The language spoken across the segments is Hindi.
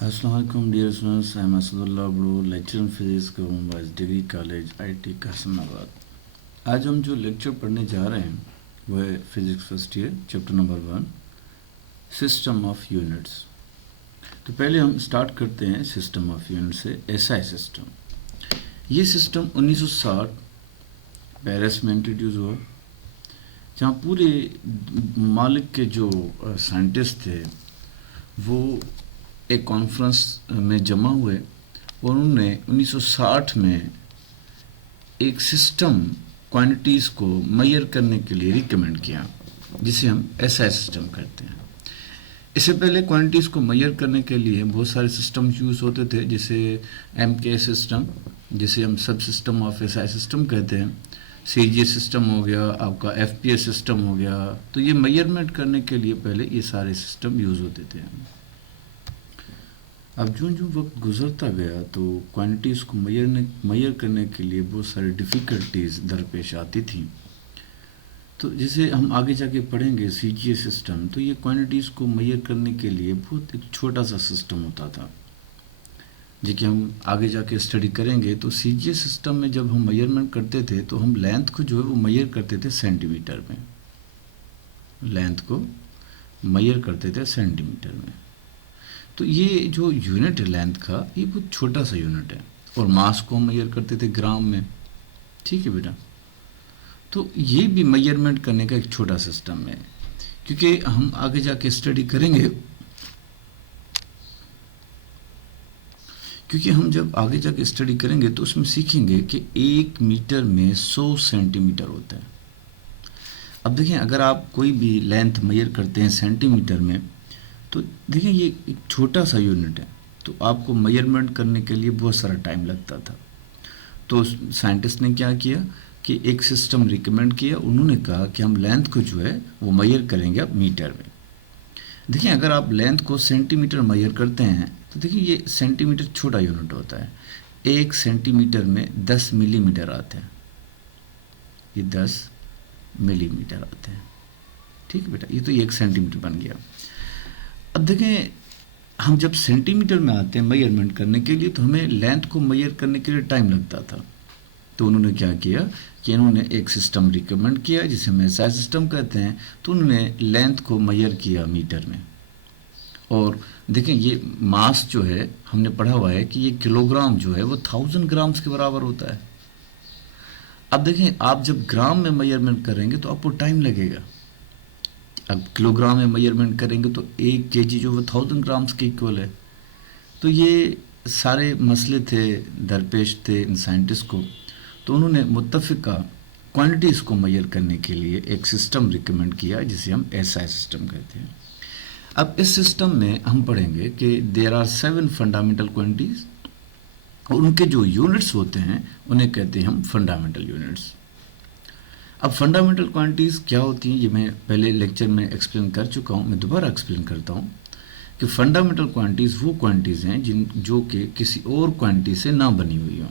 Assalamualaikum dear students, I am Asadullah Abdu, lecturer in physics government boys degree college IT Kasmabad. आज हम जो लेक्चर पढ़ने जा रहे हैं वह है physics first year chapter number 1 system of units. तो पहले हम स्टार्ट करते हैं सिस्टम ऑफ यूनिट से। एसआई सिस्टम, ये सिस्टम 1960 पेरिस में इंट्रोड्यूस हुआ, जहाँ पूरे मालिक के जो साइंटिस्ट थे वो एक कॉन्फ्रेंस में जमा हुए और उन्होंने 1960 में एक सिस्टम क्वांटिटीज़ को मेजर करने के लिए रिकमेंड किया, जिसे हम एसआई सिस्टम कहते हैं। इससे पहले क्वांटिटीज़ को मेजर करने के लिए बहुत सारे सिस्टम यूज़ होते थे, जैसे एमके सिस्टम, जिसे हम सब सिस्टम ऑफ एसआई सिस्टम कहते हैं, सीजीए सिस्टम हो गया, आपका एफपीएस सिस्टम हो गया। तो ये मेजरमेंट करने के लिए पहले ये सारे सिस्टम यूज़ होते थे। अब जो वक्त गुजरता गया तो क्वांटिटीज़ को मेजर करने के लिए बहुत सारी डिफ़िकल्टीज़ दरपेश आती थी। तो जैसे हम आगे जाके पढ़ेंगे सीजीए सिस्टम, तो ये क्वांटिटीज़ को मेजर करने के लिए बहुत एक छोटा सा सिस्टम होता था, जिसकी हम आगे जाके स्टडी करेंगे। तो सीजीए सिस्टम में जब हम मेजरमेंट करते थे तो हम लेंथ को जो है वो मेजर करते थे सेंटीमीटर में, लेंथ को मेजर करते थे सेंटीमीटर में। तो ये जो यूनिट है लेंथ का, ये बहुत छोटा सा यूनिट है, और मास को मेजर करते थे ग्राम में। ठीक है बेटा, तो ये भी मेजरमेंट करने का एक छोटा सिस्टम है, क्योंकि हम आगे जाके स्टडी करेंगे, क्योंकि हम जब आगे जाके स्टडी करेंगे तो उसमें सीखेंगे कि 1 मीटर में 100 सेंटीमीटर होता है। अब देखें, अगर आप कोई भी लेंथ मेजर करते हैं सेंटीमीटर में, तो देखिए ये एक छोटा सा यूनिट है, तो आपको मेजरमेंट करने के लिए बहुत सारा टाइम लगता था। तो साइंटिस्ट ने क्या किया कि एक सिस्टम रिकमेंड किया। उन्होंने कहा कि हम लेंथ को जो है वो मेजर करेंगे अब मीटर में। देखिए, अगर आप लेंथ को सेंटीमीटर मेजर करते हैं तो देखिए ये सेंटीमीटर छोटा यूनिट होता है। 1 सेंटीमीटर में 10 मिलीमीटर आते हैं, ये 10 मिलीमीटर आते हैं। ठीक है बेटा, ये तो 1 सेंटीमीटर बन गया। अब देखें, हम जब सेंटीमीटर में आते हैं मेजरमेंट करने के लिए, तो हमें लेंथ को मेजर करने के लिए टाइम लगता था। तो उन्होंने क्या किया कि इन्होंने एक सिस्टम रिकमेंड किया, जिसे हम एसआई सिस्टम कहते हैं। तो उन्होंने लेंथ को मेजर किया मीटर में। और देखें, ये मास जो है हमने पढ़ा हुआ है कि ये किलोग्राम जो है वो 1000 ग्राम्स के बराबर होता है। अब देखें, आप जब ग्राम में मेजरमेंट करेंगे तो आपको टाइम लगेगा। अब किलोग्राम में मेजरमेंट करेंगे तो 1 केजी जो वो 1000 ग्राम्स के इक्वल है। तो ये सारे मसले थे, दरपेश थे इन साइंटिस्ट को। तो उन्होंने मुत्तफ़िका क्वांटिटीज़ को मेजर करने के लिए एक सिस्टम रिकमेंड किया, जिसे हम एसआई सिस्टम कहते हैं। अब इस सिस्टम में हम पढ़ेंगे कि देयर आर 7 फंडामेंटल क्वांटिटीज़, और उनके जो यूनिट्स होते हैं उन्हें कहते हैं हम फंडामेंटल यूनिट्स। अब फंडामेंटल क्वांटिटीज़ क्या होती हैं, ये मैं पहले लेक्चर में एक्सप्लेन कर चुका हूँ, मैं दोबारा एक्सप्लेन करता हूँ कि फंडामेंटल क्वांटिटीज़ वो क्वांटिटीज़ हैं जो कि किसी और क्वांटिटी से ना बनी हुई हों।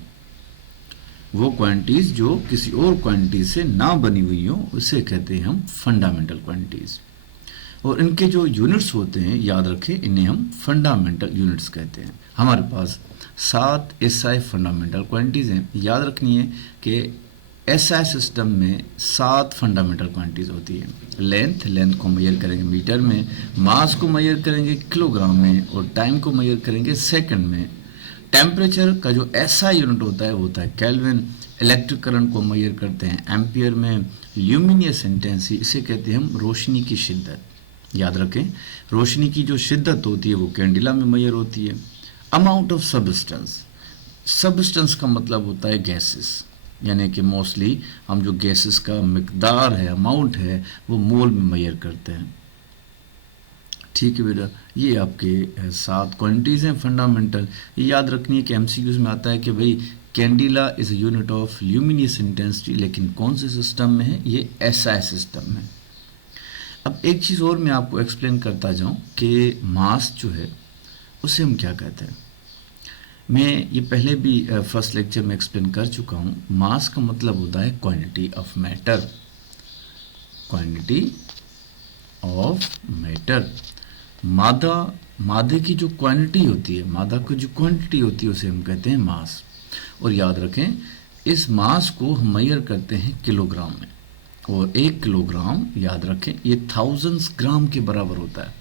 वो क्वांटिटीज़ जो किसी और क्वांटिटी से ना बनी हुई हों उसे कहते हैं हम फंडामेंटल क्वांटिटीज़। और इनके जो यूनिट्स होते हैं, याद रखें, इन्हें हम फंडामेंटल यूनिट्स कहते हैं। हमारे पास 7 एसआई फंडामेंटल क्वांटिटीज़ हैं। याद रखनी है कि एसआई सिस्टम में 7 फंडामेंटल क्वांटिटीज़ होती है। लेंथ को मेजर करेंगे मीटर में, मास को मेजर करेंगे किलोग्राम में, और टाइम को मेजर करेंगे सेकंड में। टेम्परेचर का जो एसआई यूनिट होता है केल्विन। इलेक्ट्रिक करंट को मेजर करते हैं एम्पियर में। ल्यूमिनियस इंटेंसिटी, इसे कहते हैं हम रोशनी की शिद्दत। याद रखें, रोशनी की जो शिद्दत होती है वो कैंडिला में मेजर होती है। अमाउंट ऑफ सब्सटेंस का मतलब होता है गैसेस, यानी कि मोस्टली हम जो गैसेस का मिकदार है, अमाउंट है, वो मोल में मेजर करते हैं। ठीक है बेटा, ये आपके 7 क्वांटिटीज़ हैं फंडामेंटल। ये याद रखनी है कि एमसीक्यूज में आता है कि भाई candela is a unit of luminous intensity, लेकिन कौन से सिस्टम में है, ये एसआई सिस्टम में। अब एक चीज़ और मैं आपको एक्सप्लेन करता जाऊँ कि मास जो है उसे हम क्या कहते हैं। मैं ये पहले भी फर्स्ट लेक्चर में एक्सप्लेन कर चुका हूँ। मास का मतलब होता है quantity of matter, quantity of matter. मादा मादे की जो क्वांटिटी होती है, मादा की जो क्वांटिटी होती है उसे हम कहते हैं मास। और याद रखें इस मास को हम मेजर करते हैं किलोग्राम में, और 1 किलोग्राम याद रखें ये थाउजेंड्स ग्राम के बराबर होता है।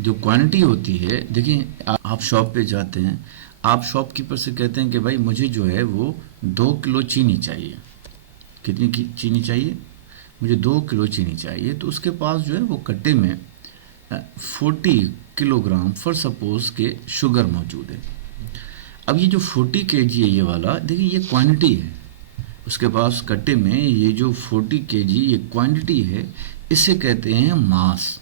जो क्वांटिटी होती है, देखिए आप शॉप पे जाते हैं, आप शॉपकीपर से कहते हैं कि भाई मुझे जो है वो 2 किलो चीनी चाहिए। कितनी की चीनी चाहिए? मुझे 2 किलो चीनी चाहिए। तो उसके पास जो है वो कट्टे में 40 किलोग्राम फॉर सपोज के शुगर मौजूद है। अब ये जो 40 kg है ये वाला, देखिए ये क्वांटिटी है, उसके पास कट्टे में ये जो 40 kg ये क्वांटिटी है, इसे कहते हैं मास।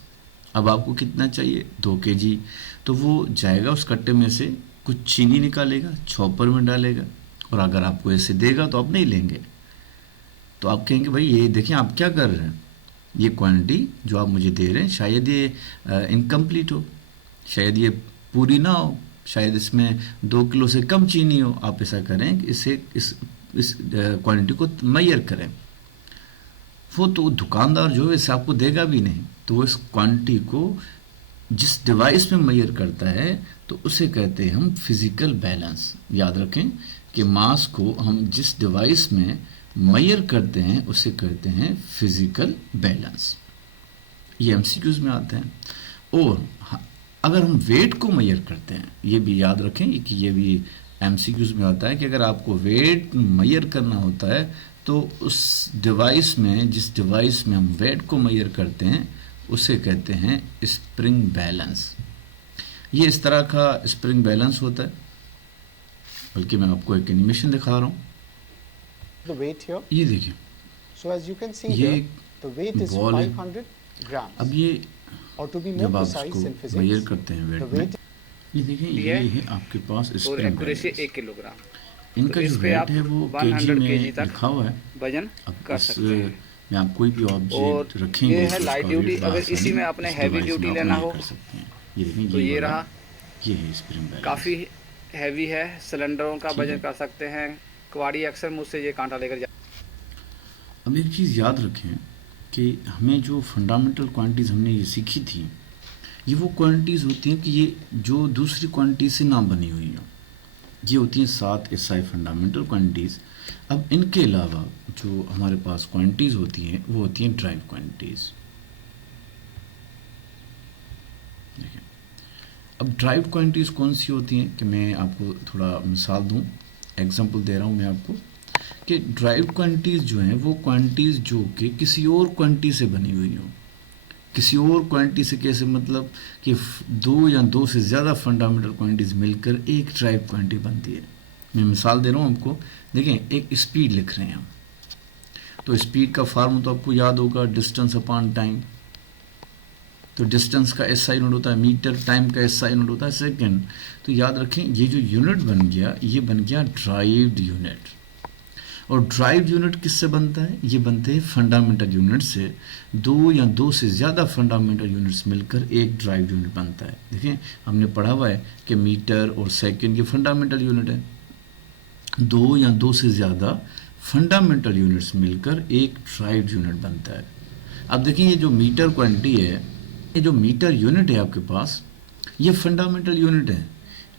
अब आपको कितना चाहिए? 2 kg। तो वो जाएगा उस कट्टे में से कुछ चीनी निकालेगा, चॉपर में डालेगा, और अगर आपको ऐसे देगा तो आप नहीं लेंगे। तो आप कहेंगे भाई ये देखिए आप क्या कर रहे हैं, ये क्वांटिटी जो आप मुझे दे रहे हैं शायद ये इनकम्प्लीट हो, शायद ये पूरी ना हो, शायद इसमें 2 किलो से कम चीनी हो। आप ऐसा करें कि इस क्वांटिटी को मेजर करें। वो तो दुकानदार जो है इसे आपको देगा भी नहीं, तो वो इस क्वांटिटी को जिस डिवाइस में मेजर करता है तो उसे कहते हैं हम फिजिकल बैलेंस। याद रखें कि मास को हम जिस डिवाइस में मेजर करते हैं उसे कहते हैं फिजिकल बैलेंस। ये एमसीक्यूज में आते हैं। और अगर हम वेट को मेजर करते हैं, ये भी याद रखें कि ये भी एमसीक्यूज में आता है कि अगर आपको वेट मेजर करना होता है तो उस डिवाइस में, जिस डिवाइस में हम वेट को मेजर करते हैं उसे कहते हैं स्प्रिंग बैलेंस। ये इस तरह का स्प्रिंग बैलेंस होता है, बल्कि मैं आपको एक एनिमेशन दिखा रहा हूँ। The weight here. ये देखिए, So as you can see ये here, the weight is ball है। 500 grams. अब ये Or to be more जब आप precise in इसको मेजर physics, करते हैं the वेट में, weight ये देखिए ये है आपके पास और स्प्रिंग एक्यूरेसी बैलेंस। 1 किलोग्राम। इनका तो जो इस पे वेट आप है वो 100 केजी में kg तक लिखा हुआ है। वजन अब कर इस सकते हैं। में आप कोई भी और ऑब्जेक्ट रखेंगे ये तो है लाइट उसका ड्यूटी। वेट अगर आसानी इसी में आपने इस हैवी डिवाइस ड्यूटी में आप लेना मेजर हो कर सकते हैं। ये देखें तो ये वाला, रहा, ये है स्प्रिंग बैलेंस। काफ़ी हैवी है, सिलेंडरों का ठीक वजन है। कर सकते हैं। कवाड़ी अक्सर मुझसे ये कांटा लेकर जा। अब एक चीज़ याद रखें कि हमें जो फंडामेंटल क्वांटिटीज़ हमने ये सीखी थी, ये वो क्वांटिटीज़ होती हैं कि ये जो दूसरी क्वांटिटी से ना बनी हुई हो। ये होती हैं 7 एसआई फंडामेंटल क्वांटिटीज़। अब इनके अलावा जो हमारे पास क्वांटिटीज़ होती हैं वो होती हैं ड्राइव क्वांटिटीज़। देखिए, अब ड्राइव क्वांटिटीज़ कौन सी होती हैं कि मैं आपको थोड़ा मिसाल दूं, एग्जांपल दे रहा हूं मैं आपको कि ड्राइव क्वांटिटीज़ जो हैं वो क्वांटिटीज़ जो कि किसी और क्वांटिटी से बनी हुई हो। किसी और क्वांटिटी से कैसे? मतलब कि 2 या 2 से ज़्यादा फंडामेंटल क्वांटिटीज़ मिलकर एक ड्राइव क्वांटिटी बनती है। मैं मिसाल दे रहा हूँ आपको। देखें, एक स्पीड लिख रहे हैं हम, तो स्पीड का फार्मूला तो आपको याद होगा, डिस्टेंस अपॉन टाइम। तो डिस्टेंस का एसआई यूनिट होता है मीटर, टाइम का एसआई यूनिट होता है सेकंड। तो याद रखें ये जो यूनिट बन गया ये बन गया ड्राइव्ड यूनिट। और ड्राइव यूनिट किससे बनता है? ये बनते हैं फंडामेंटल यूनिट से। 2 या 2 से ज़्यादा फंडामेंटल यूनिट्स मिलकर एक ड्राइव यूनिट बनता है। देखिए हमने पढ़ा हुआ है कि मीटर और सेकंड ये फंडामेंटल यूनिट है। 2 या 2 से ज़्यादा फंडामेंटल यूनिट्स मिलकर एक ड्राइव यूनिट बनता है। अब देखिए ये जो मीटर क्वांटिटी है, ये जो मीटर यूनिट है आपके पास, ये फंडामेंटल यूनिट है।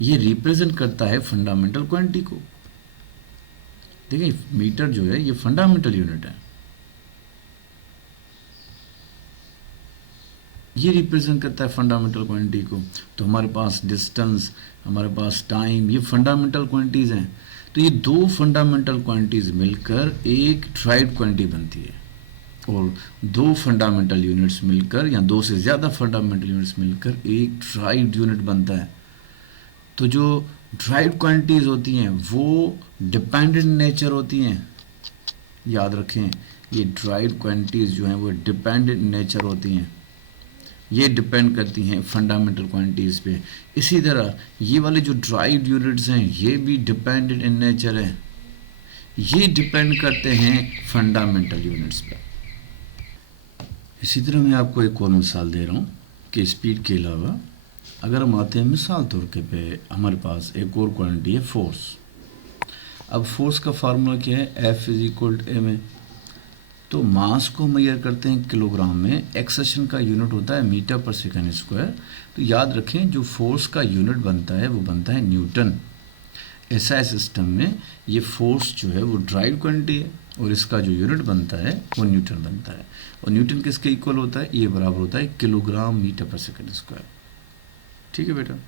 ये रिप्रेजेंट करता है फंडामेंटल क्वांटिटी को। देखिए मीटर जो है ये फंडामेंटल यूनिट है, ये रिप्रेजेंट करता है फंडामेंटल क्वांटिटी को। तो हमारे पास डिस्टेंस, हमारे पास टाइम, ये फंडामेंटल क्वांटिटीज़ हैं। तो ये 2 फंडामेंटल क्वांटिटीज़ मिलकर एक ड्राइव क्वांटिटी बनती है, और 2 फंडामेंटल यूनिट्स मिलकर या 2 से ज़्यादा फंडामेंटल यूनिट्स मिलकर एक ड्राइव यूनिट बनता है। तो जो ड्राइव क्वांटिटीज़ होती हैं वो डिपेंडेंट नेचर होती हैं। याद रखें ये ड्राइव क्वांटिटीज़ जो हैं वो डिपेंडेंट नेचर होती हैं, ये डिपेंड करती हैं फंडामेंटल क्वांटिटीज़ पे। इसी तरह ये वाले जो ड्राइव यूनिट्स हैं ये भी डिपेंडेंट इन नेचर है, ये डिपेंड करते हैं फंडामेंटल यूनिट्स पे। इसी तरह मैं आपको एक और मिसाल दे रहा हूँ कि स्पीड के अलावा अगर हम आते हैं मिसाल तौर के पे, हमारे पास एक और क्वांटिटी है फोर्स। अब फोर्स का फार्मूला क्या है? F = ma। तो मास को मेजर करते हैं किलोग्राम में, एक्सेशन का यूनिट होता है मीटर पर सेकंड स्क्वायर। तो याद रखें जो फोर्स का यूनिट बनता है वो बनता है न्यूटन। एसआई सिस्टम में ये फोर्स जो है वो ड्राइव क्वांटिटी है और इसका जो यूनिट बनता है वो न्यूटन बनता है। और न्यूटन किसके इक्वल होता है? ये बराबर होता है किलोग्राम मीटर पर सेकंड स्क्वायर। ठीक है बेटा।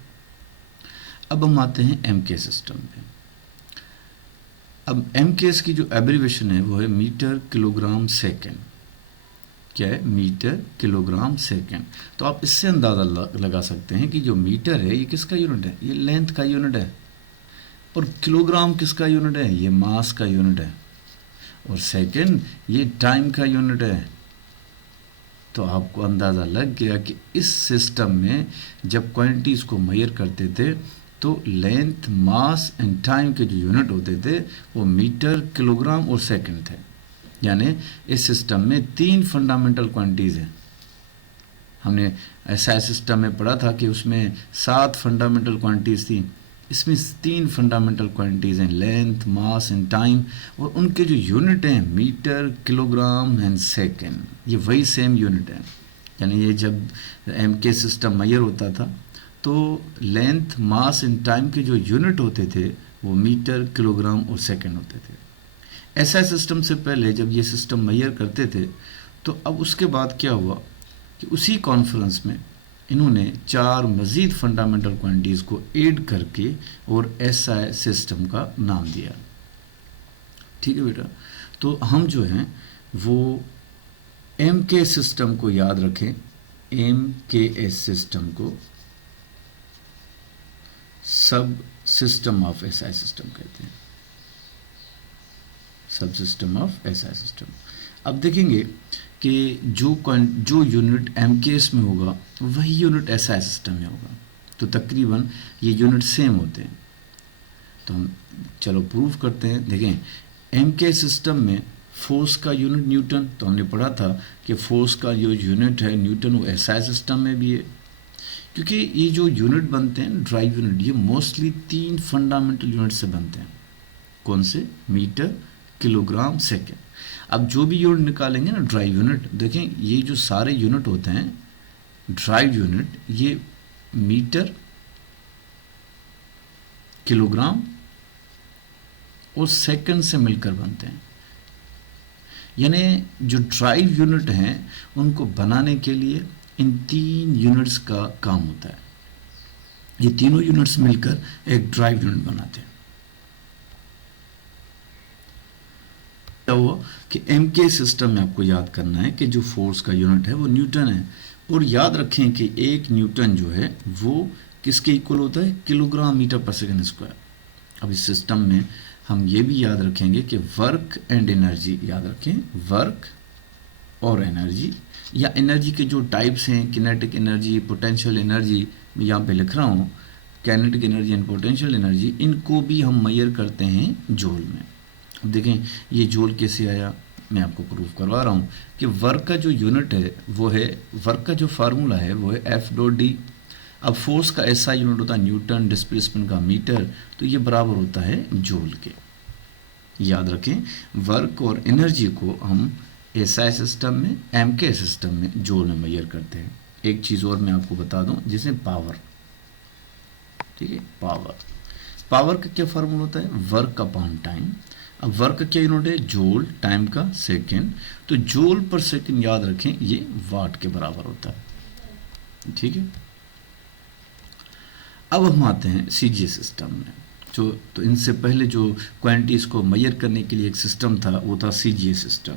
अब हम आते हैं एमके सिस्टम पे। अब एमकेएस की जो एब्रीवेशन है वो है मीटर किलोग्राम सेकंड। क्या है? Metre kilogram second. तो आप इससे अंदाज़ा लगा सकते हैं कि जो मीटर है ये किसका यूनिट है? ये लेंथ का यूनिट है। और किलोग्राम किसका यूनिट है? ये मास का यूनिट है। और सेकंड ये टाइम का यूनिट है। तो आपको अंदाज़ा लग गया कि इस सिस्टम में जब क्वांटिटीज़ को मेजर करते थे तो लेंथ, मास एंड टाइम के जो यूनिट होते थे वो मीटर, किलोग्राम और सेकंड थे। यानी इस सिस्टम में 3 फंडामेंटल क्वांटिटीज़ हैं। हमने एसआई सिस्टम में पढ़ा था कि उसमें 7 फंडामेंटल क्वांटिटीज़ थी। इसमें 3 फंडामेंटल क्वांटिटीज़ हैं, लेंथ, मास एंड टाइम। और उनके जो यूनिट हैं मीटर, किलोग्राम एंड सेकंड, ये वही सेम यूनिट है। यानी ये जब एमके सिस्टम मेजर होता था तो लेंथ, मास एंड टाइम के जो यूनिट होते थे वो मीटर, किलोग्राम और सेकंड होते थे। ऐसा सिस्टम से पहले जब ये सिस्टम मेजर करते थे तो अब उसके बाद क्या हुआ कि उसी कॉन्फ्रेंस में इन्होंने 4 मज़ीद फंडामेंटल क्वांटिटीज़ को ऐड करके और एसआई सिस्टम का नाम दिया। ठीक है बेटा। तो हम जो हैं वो एमके सिस्टम को याद रखें। एमकेएस सिस्टम को सब सिस्टम ऑफ एसआई सिस्टम कहते हैं। सब सिस्टम ऑफ एसआई सिस्टम। अब देखेंगे कि जो यूनिट एमकेएस में होगा वही यूनिट एसआई सिस्टम में होगा। तो तकरीबन ये यूनिट सेम होते हैं। तो हम चलो प्रूव करते हैं। देखें एमके सिस्टम में फोर्स का यूनिट न्यूटन, तो हमने पढ़ा था कि फोर्स का जो यूनिट है न्यूटन वो एसआई सिस्टम में भी है। क्योंकि ये जो यूनिट बनते हैं ड्राइव यूनिट, ये मोस्टली 3 फंडामेंटल यूनिट से बनते हैं। कौन से? Metre, kilogram, second. अब जो भी यूनिट निकालेंगे ना ड्राइव यूनिट, देखें ये जो सारे यूनिट होते हैं ड्राइव यूनिट, ये मीटर, किलोग्राम और सेकंड से मिलकर बनते हैं। यानी जो ड्राइव यूनिट हैं उनको बनाने के लिए इन 3 यूनिट्स का काम होता है। ये तीनों यूनिट्स मिलकर एक ड्राइव यूनिट बनाते हैं। क्या हुआ कि एमके सिस्टम में आपको याद करना है कि जो फोर्स का यूनिट है वो न्यूटन है। और याद रखें कि 1 न्यूटन जो है वो किसके इक्वल होता है? किलोग्राम मीटर पर सेकंड स्क्वायर। अब इस सिस्टम में हम ये भी याद रखेंगे कि वर्क एंड एनर्जी, याद रखें वर्क और एनर्जी, या एनर्जी के जो टाइप्स हैं, किनेटिक एनर्जी, पोटेंशियल एनर्जी, मैं यहाँ पे लिख रहा हूँ kinetic energy and potential energy, इनको भी हम मेजर करते हैं जूल में। अब देखें ये जूल कैसे आया, मैं आपको प्रूफ करवा रहा हूँ कि वर्क का जो यूनिट है वो है, वर्क का जो फार्मूला है वो है F.D। अब फोर्स का ऐसा यूनिट होता है न्यूटन, डिस्प्लेसमेंट का मीटर, तो ये बराबर होता है जूल के। याद रखें वर्क और एनर्जी को हम एसआई सिस्टम में, एमके सिस्टम में जूल में मेजर करते हैं। एक चीज़ और मैं आपको बता दूं, जैसे पावर। ठीक है, पावर का क्या फार्मूला होता है? Work upon time. अब वर्क का क्या यूनिट है? जूल, टाइम का सेकंड। तो जूल पर सेकंड याद रखें ये वाट के बराबर होता है। ठीक है। अब हम आते हैं सीजीए सिस्टम में। तो इनसे पहले जो क्वांटिटीज़ को मेजर करने के लिए एक सिस्टम था वो था सीजीए सिस्टम।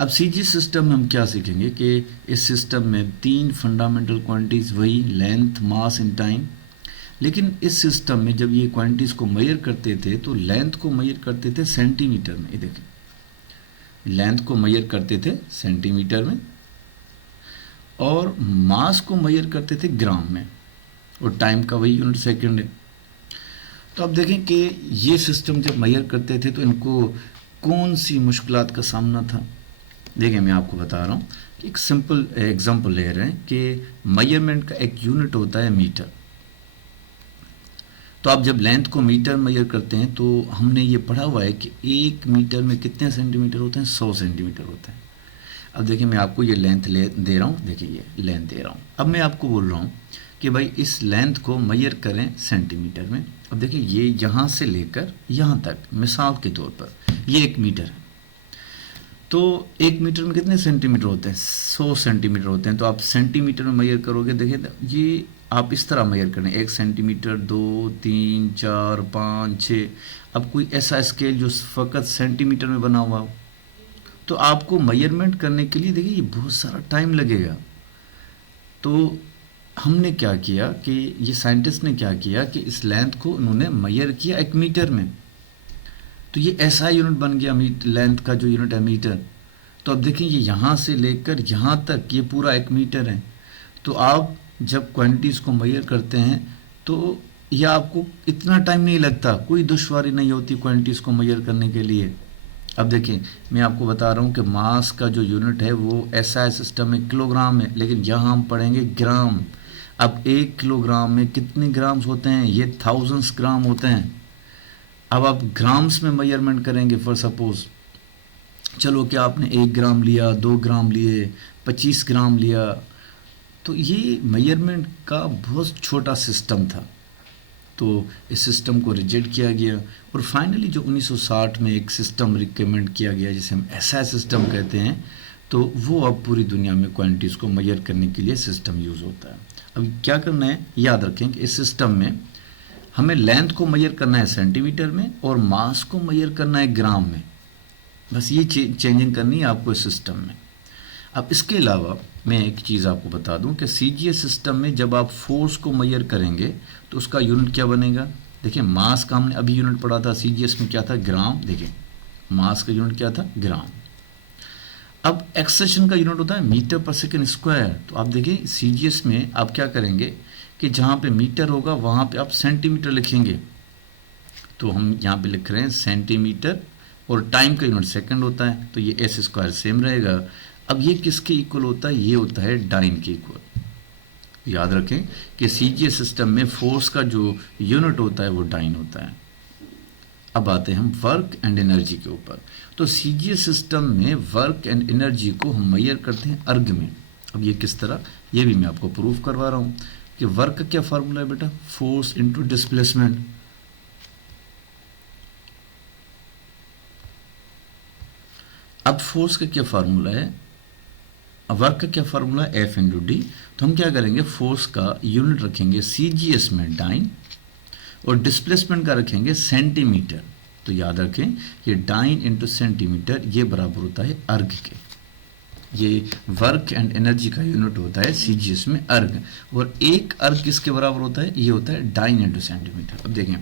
अब सीजीए सिस्टम में हम क्या सीखेंगे कि इस सिस्टम में 3 फंडामेंटल क्वांटिटीज़, वही लेंथ, मास एंड टाइम। लेकिन इस सिस्टम में जब ये क्वांटिटीज़ को मेजर करते थे तो लेंथ को मेजर करते थे सेंटीमीटर में। ये देखें लेंथ को मेजर करते थे सेंटीमीटर में और मास को मेजर करते थे ग्राम में, और टाइम का वही यूनिट सेकंड है। तो अब देखें कि ये सिस्टम जब मेजर करते थे तो इनको कौन सी मुश्किलात का सामना था। देखिए मैं आपको बता रहा हूँ कि एक सिंपल एग्जांपल ले रहे हैं कि मेजरमेंट का एक यूनिट होता है मीटर। तो आप जब लेंथ को मीटर मेजर करते हैं तो हमने ये पढ़ा हुआ है कि 1 मीटर में कितने सेंटीमीटर होते हैं, 100 सेंटीमीटर होते हैं। अब देखिए मैं आपको ये लेंथ दे रहा हूँ, देखिए ये लेंथ दे रहा हूँ। अब मैं आपको बोल रहा हूँ कि भाई इस लेंथ को मेजर करें सेंटीमीटर में। अब देखिए ये यहाँ से लेकर यहाँ तक, मिसाल के तौर पर ये 1 मीटर है, तो 1 मीटर में कितने सेंटीमीटर होते हैं, 100 सेंटीमीटर होते हैं। तो आप सेंटीमीटर में मेजर करोगे, देखिए ये आप इस तरह मेजर करें, 1 सेंटीमीटर, 2, 3, 4, 5, 6। अब कोई ऐसा स्केल जो फ़कत सेंटीमीटर में बना हुआ हो, तो आपको मेजरमेंट करने के लिए देखिए ये बहुत सारा टाइम लगेगा। तो हमने क्या किया कि ये साइंटिस्ट ने क्या किया कि इस लेंथ को उन्होंने मेजर किया 1 मीटर में, तो ये ऐसा यूनिट बन गया लेंथ का जो यूनिट है मीटर। तो अब देखिए ये यहाँ से लेकर यहाँ तक ये पूरा 1 मीटर है। तो आप जब क्वांटिटीज़ को मेजर करते हैं तो ये आपको इतना टाइम नहीं लगता, कोई दुश्वारी नहीं होती क्वांटिटीज़ को मेजर करने के लिए। अब देखिए मैं आपको बता रहा हूँ कि मास का जो यूनिट है वो SI सिस्टम में किलोग्राम है, लेकिन यहाँ हम पढ़ेंगे ग्राम। अब 1 किलोग्राम में कितने ग्राम्स होते हैं, ये थाउजेंड्स ग्राम होते हैं। अब आप ग्राम्स में मेजरमेंट करेंगे, फॉर सपोज चलो कि आपने 1 ग्राम लिया, 2 ग्राम लिए, 25 ग्राम लिया, तो ये मेजरमेंट का बहुत छोटा सिस्टम था। तो इस सिस्टम को रिजेक्ट किया गया और फाइनली जो 1960 में एक सिस्टम रिकमेंड किया गया जिसे हम SI सिस्टम कहते हैं, तो वो अब पूरी दुनिया में क्वांटिटीज़ को मेजर करने के लिए सिस्टम यूज़ होता है। अब क्या करना है, याद रखें कि इस सिस्टम में हमें लेंथ को मेजर करना है सेंटीमीटर में और मास को मेजर करना है ग्राम में। बस ये चेंजिंग करनी है आपको इस सिस्टम में। अब इसके अलावा मैं एक चीज़ आपको बता दूं कि CGS सिस्टम में जब आप फोर्स को मेजर करेंगे तो उसका यूनिट क्या बनेगा। देखिए मास का हमने अभी यूनिट पढ़ा था, CGS में क्या था, ग्राम। देखिए मास का यूनिट क्या था, ग्राम। अब एक्सेलेरेशन का यूनिट होता है मीटर पर सेकेंड स्क्वायर। तो आप देखिए CGS में आप क्या करेंगे कि जहाँ पे मीटर होगा वहाँ पे आप सेंटीमीटर लिखेंगे। तो हम यहाँ पे लिख रहे हैं सेंटीमीटर और टाइम का यूनिट सेकंड होता है, तो ये S स्क्वायर सेम रहेगा। अब ये किसके इक्वल होता है, ये होता है डाइन के इक्वल। याद रखें कि CGS सिस्टम में फोर्स का जो यूनिट होता है वो डाइन होता है। अब आते हैं हम वर्क एंड एनर्जी के ऊपर। तो CGS सिस्टम में वर्क एंड एनर्जी को हम मेजर करते हैं अर्ग में। अब ये किस तरह, ये भी मैं आपको प्रूफ करवा रहा हूँ कि वर्क का क्या फार्मूला है बेटा, फोर्स इनटू डिस्प्लेसमेंट। अब फोर्स का क्या फार्मूला है, वर्क का क्या फार्मूला है, F इंटू डी। तो हम क्या करेंगे, फोर्स का यूनिट रखेंगे CGS में डाइन और डिस्प्लेसमेंट का रखेंगे सेंटीमीटर। तो याद रखें ये डाइन इंटू सेंटीमीटर ये बराबर होता है अर्ग के। ये वर्क एंड एनर्जी का यूनिट होता है CGS में अर्ग, और एक अर्ग किसके बराबर होता है, ये होता है डाइन इंटू सेंटीमीटर। अब देखें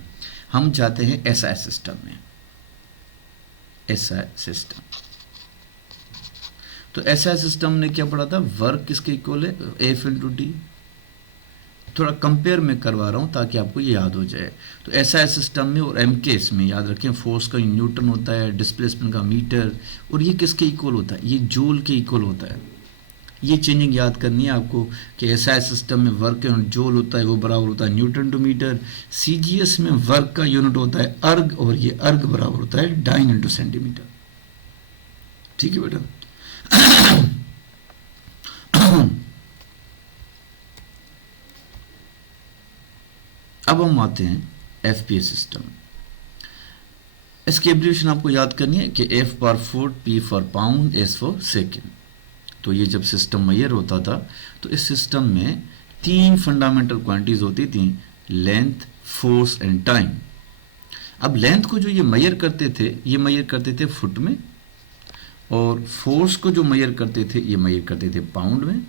हम जाते हैं SI सिस्टम में, SI सिस्टम। तो SI सिस्टम ने क्या पढ़ा था, वर्क किसके इक्वल है, F इंटू डी। थोड़ा कंपेयर में करवा रहा हूँ ताकि आपको ये याद हो जाए। तो SI सिस्टम में और MKS में याद रखें फोर्स का न्यूटन होता है, डिस्प्लेसमेंट का मीटर, और ये किसके इक्वल होता है, ये जूल के इक्वल होता है। ये चेंजिंग याद करनी है आपको कि SI सिस्टम में वर्क जूल होता है वो बराबर होता है न्यूटन टू मीटर। CGS में वर्क का यूनिट होता है अर्ग, और ये अर्ग बराबर होता है डाइन इंटू सेंटीमीटर। ठीक है बेटा। अब हम आते हैं FPS सिस्टम। इसकी एब्रिविएशन आपको याद करनी है कि F for foot, P for pound, S for second. तो ये जब सिस्टम मेजर होता था तो इस सिस्टम में 3 फंडामेंटल क्वांटिटीज होती थी, लेंथ, फोर्स एंड टाइम। अब लेंथ को जो ये मेजर करते थे, ये मेजर करते थे फुट में, और फोर्स को जो मेजर करते थे ये मेजर करते थे पाउंड में,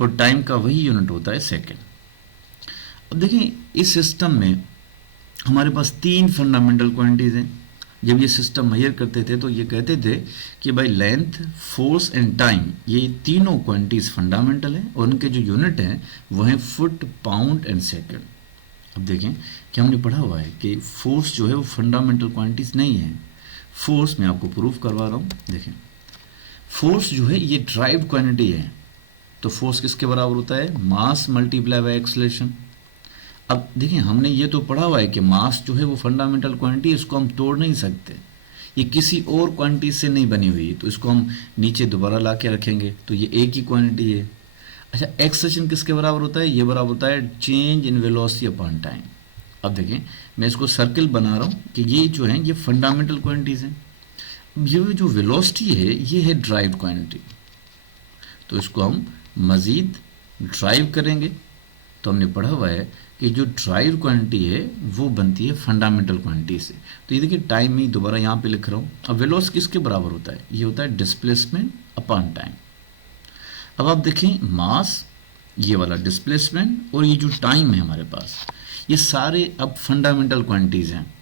और टाइम का वही यूनिट होता है सेकेंड। अब देखिए इस सिस्टम में हमारे पास 3 फंडामेंटल क्वांटिटीज हैं। जब ये सिस्टम मेजर करते थे तो ये कहते थे कि भाई लेंथ, फोर्स एंड टाइम ये तीनों क्वांटिटीज फंडामेंटल हैं, और उनके जो यूनिट हैं वो हैं फुट, पाउंड एंड सेकेंड। अब देखें कि हमने पढ़ा हुआ है कि फोर्स जो है वो फंडामेंटल क्वांटिटीज नहीं है। फोर्स मैं आपको प्रूफ करवा रहा हूँ। देखें फोर्स जो है ये ड्राइव क्वांटिटी है। तो फोर्स किसके बराबर होता है, मास मल्टीप्लाई बाय एक्सेलरेशन। अब देखिए हमने ये तो पढ़ा हुआ है कि मास जो है वो फंडामेंटल क्वांटिटी, इसको हम तोड़ नहीं सकते, ये किसी और क्वांटिटी से नहीं बनी हुई है, तो इसको हम नीचे दोबारा ला के रखेंगे तो ये एक ही क्वांटिटी है। अच्छा, एक्सेशन किसके बराबर होता है? ये बराबर होता है change in velocity upon time. अब देखें मैं इसको सर्किल बना रहा हूँ कि ये जो है ये फंडामेंटल क्वांटिटीज हैं, ये जो वेलोसिटी है ये है ड्राइव क्वांटिटी, तो इसको हम मज़ीद ड्राइव करेंगे तो हमने पढ़ा हुआ है कि जो ड्राइव क्वांटिटी है वो बनती है फंडामेंटल क्वांटिटी से। तो ये देखिए टाइम में दोबारा यहाँ पे लिख रहा हूँ। अब वेलोसिटी किसके बराबर होता है? ये होता है डिस्प्लेसमेंट अपॉन टाइम। अब आप देखें मास, ये वाला डिस्प्लेसमेंट और ये जो टाइम है हमारे पास, ये सारे अब फंडामेंटल क्वांटिटीज़ हैं।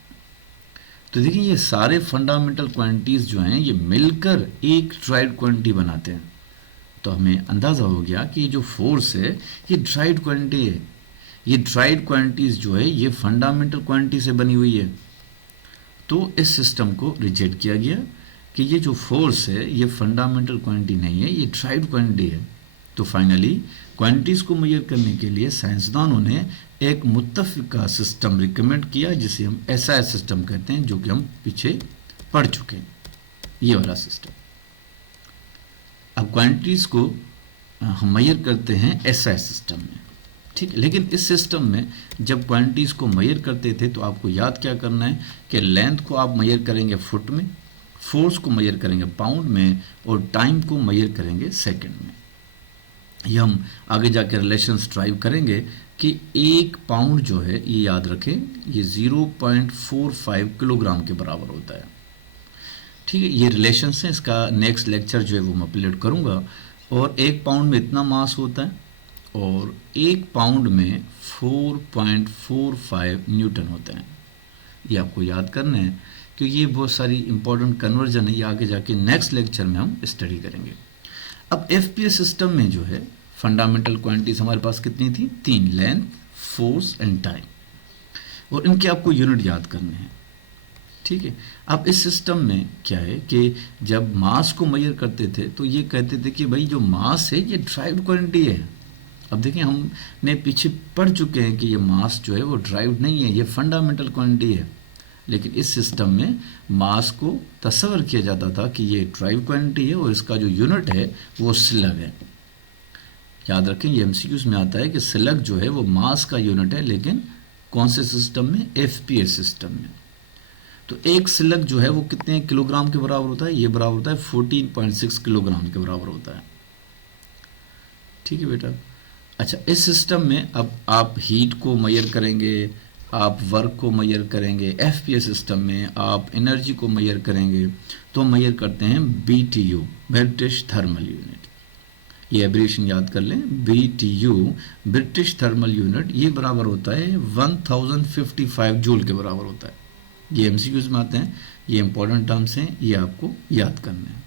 तो देखिए ये सारे फंडामेंटल क्वांटिटीज़ जो हैं ये मिलकर एक ड्राइव क्वांटिटी बनाते हैं। तो हमें अंदाज़ा हो गया कि ये जो फोर्स है ये ड्राइव क्वांटिटी है। ये ड्राइव क्वांटिटीज़ जो है ये फंडामेंटल क्वांटिटी से बनी हुई है। तो इस सिस्टम को रिजेक्ट किया गया कि ये जो फोर्स है ये फंडामेंटल क्वांटिटी नहीं है, ये ड्राइव क्वांटिटी है। तो फाइनली क्वांटिटीज़ को मेजर करने के लिए साइंसदानों ने एक मुत्तफ़िका सिस्टम रिकमेंड किया जिसे हम SI सिस्टम कहते हैं, जो कि हम पीछे पढ़ चुके हैं, ये वाला सिस्टम। अब क्वांटिटीज़ को हम मेजर करते हैं SI सिस्टम में, ठीक है। लेकिन इस सिस्टम में जब क्वांटिटीज़ को मेजर करते थे तो आपको याद क्या करना है कि लेंथ को आप मेजर करेंगे फुट में, फोर्स को मेजर करेंगे पाउंड में और टाइम को मेजर करेंगे सेकंड में। ये हम आगे जाकर रिलेशंस ड्राइव करेंगे कि एक पाउंड जो है ये याद रखें ये 0.45 किलोग्राम के बराबर होता है, ठीक है। ये रिलेशंस हैं, इसका नेक्स्ट लेक्चर जो है वो मैं अपलोड करूँगा। और एक पाउंड में इतना मास होता है और एक पाउंड में 4.45 न्यूटन होता है। ये आपको याद करना है क्योंकि ये बहुत सारी इंपॉर्टेंट कन्वर्जन है, ये आगे जाके नेक्स्ट लेक्चर में हम स्टडी करेंगे। अब FPS सिस्टम में जो है फंडामेंटल क्वांटिटीज हमारे पास कितनी थी? 3, लेंथ, फोर्स एंड टाइम, और इनके आपको यूनिट याद करने हैं, ठीक है। अब इस सिस्टम में क्या है कि जब मास को मेजर करते थे तो ये कहते थे कि भाई जो मास है ये ड्राइव क्वांटिटी है। अब देखिए हमने पीछे पढ़ चुके हैं कि ये मास जो है वो ड्राइव नहीं है, ये फंडामेंटल क्वांटिटी है। लेकिन इस सिस्टम में मास को तस्वर किया जाता था कि ये ड्राइव क्वांटिटी है और इसका जो यूनिट है वो स्लग है। याद रखें ये MCQs में आता है कि स्लग जो है वो मास का यूनिट है, लेकिन कौन से सिस्टम में? FPS सिस्टम में। तो एक स्लग जो है वो कितने किलोग्राम के बराबर होता है? ये बराबर होता है 14.6 किलोग्राम के बराबर होता है, ठीक है बेटा। अच्छा, इस सिस्टम में अब आप हीट को मेजर करेंगे, आप वर्क को मेजर करेंगे। FPS सिस्टम में आप एनर्जी को मेजर करेंगे, तो मेजर करते हैं BTU, ब्रिटिश थर्मल यूनिट। ये एब्रिएशन याद कर लें, BTU ब्रिटिश थर्मल यूनिट, ये बराबर होता है 1055 जूल के बराबर होता है। ये MCQs में आते हैं, ये इंपॉर्टेंट टर्म्स हैं, ये आपको याद करना है।